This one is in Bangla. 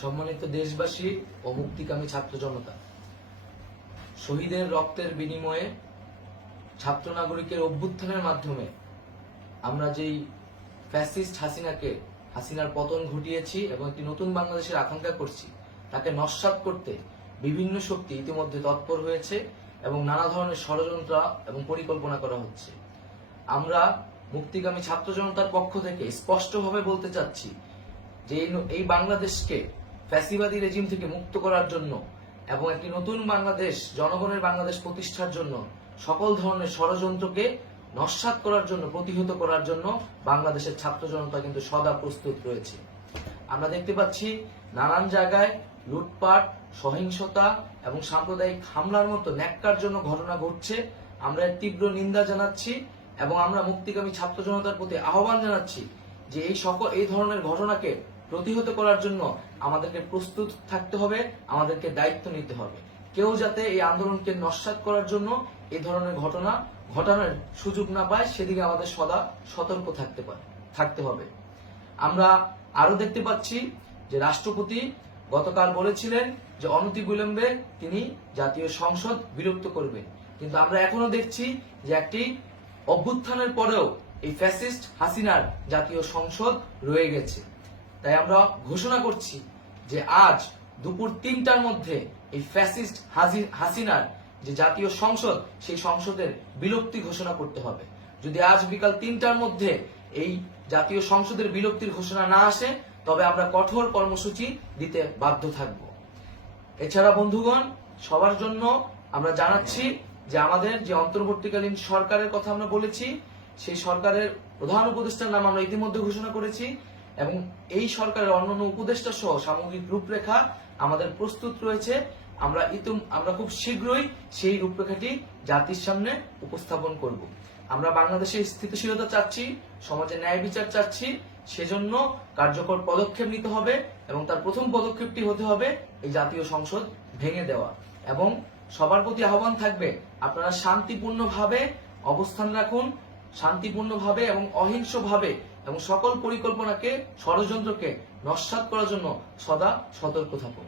সম্মানিত দেশবাসী ও মুক্তিকামী ছাত্র জনতা, শহীদের রক্তের বিনিময়ে ছাত্র নাগরিকের অভ্যুত্থানের মাধ্যমে আমরা যেই ফ্যাসিস্ট হাসিনার পতন ঘটিয়েছি এবং একটি নতুন বাংলাদেশের আকাঙ্ক্ষা করছি, তাকে নস্যাৎ করতে বিভিন্ন শক্তি ইতিমধ্যে তৎপর হয়েছে এবং নানা ধরনের ষড়যন্ত্র এবং পরিকল্পনা করা হচ্ছে। আমরা মুক্তিকামী ছাত্র জনতার পক্ষ থেকে স্পষ্টভাবে বলতে চাচ্ছি যে এই বাংলাদেশকে ফ্যাসিবাদী রেজিম থেকে মুক্ত করার জন্য এবং একটি নতুন বাংলাদেশ, জনগণের বাংলাদেশ প্রতিষ্ঠার জন্য সকল ধরনের ষড়যন্ত্রকে নস্যাৎ করার জন্য, প্রতিহত করার জন্য বাংলাদেশের ছাত্র জনতা কিন্তু সদা প্রস্তুত রয়েছে। আমরা দেখতে পাচ্ছি নানান জায়গায় লুটপাট, সহিংসতা এবং সাম্প্রদায়িক হামলার মতো ন্যাক্কারজনক ঘটনা ঘটছে। আমরা এর তীব্র নিন্দা জানাচ্ছি এবং আমরা মুক্তিকামী ছাত্র জনতার প্রতি আহ্বান জানাচ্ছি যে এই ধরনের ঘটনাকে প্রতিহত করার জন্য আমাদেরকে প্রস্তুত থাকতে হবে, আমাদেরকে দায়িত্ব নিতে হবে। কেউ যাতে এই আন্দোলনকে নস্যাৎ করার জন্য এই ধরনের ঘটনা ঘটানোর সুযোগ না পায়, সেদিকে আমাদের সদা সতর্ক থাকতে হবে। আমরা আরো দেখতে পাচ্ছি যে রাষ্ট্রপতি গতকাল বলেছিলেন যে অনতিবিলম্বে তিনি জাতীয় সংসদ বিলুপ্ত করবেন, কিন্তু আমরা এখনো দেখছি যে একটি অভ্যুত্থানের পরেও এই ফ্যাসিস্ট হাসিনার জাতীয় সংসদ রয়ে গেছে। তাই আমরা ঘোষণা করছি যে আজ দুপুর ৩টার মধ্যে এই ফ্যাসিস্ট হাসিনার যে জাতীয় সংসদ, সেই সংসদের বিলুপ্তি ঘোষণা করতে হবে। যদি আজ বিকাল ৩টার মধ্যে এই জাতীয় সংসদের বিলুপ্তির ঘোষণা না আসে, তবে আমরা কঠোর কর্মসূচি দিতে বাধ্য থাকব। এছাড়া বন্ধুগণ, সবার জন্য আমরা জানাচ্ছি যে আমাদের যে অন্তর্বর্তীকালীন সরকারের কথা আমরা বলেছি, সেই সরকারের প্রধান উপদেষ্টার নাম আমরা ইতিমধ্যে ঘোষণা করেছি এবং এই সরকারের অন্যান্য উপদেষ্টা সহ সামগ্রিক রূপরেখা আমাদের প্রস্তুত রয়েছে। আমরা খুব শীঘ্রই সেই রূপরেখাটি জাতির সামনে উপস্থাপন করব। আমরা বাংলাদেশে স্থিতিশীলতা চাচ্ছি, সমাজে ন্যায় বিচার চাচ্ছি, সেজন্য কার্যকর পদক্ষেপ নিতে হবে এবং তার প্রথম পদক্ষেপটি হতে হবে এই জাতীয় সংসদ ভেঙে দেওয়া। এবং সবার প্রতি আহ্বান থাকবে, আপনারা শান্তিপূর্ণভাবে অবস্থান রাখুন, শান্তিপূর্ণভাবে এবং অহিংসভাবে এবং সকল পরিকল্পনাকে, ষড়যন্ত্রকে নস্যাৎ করার জন্য সদা সতর্ক থাকুন।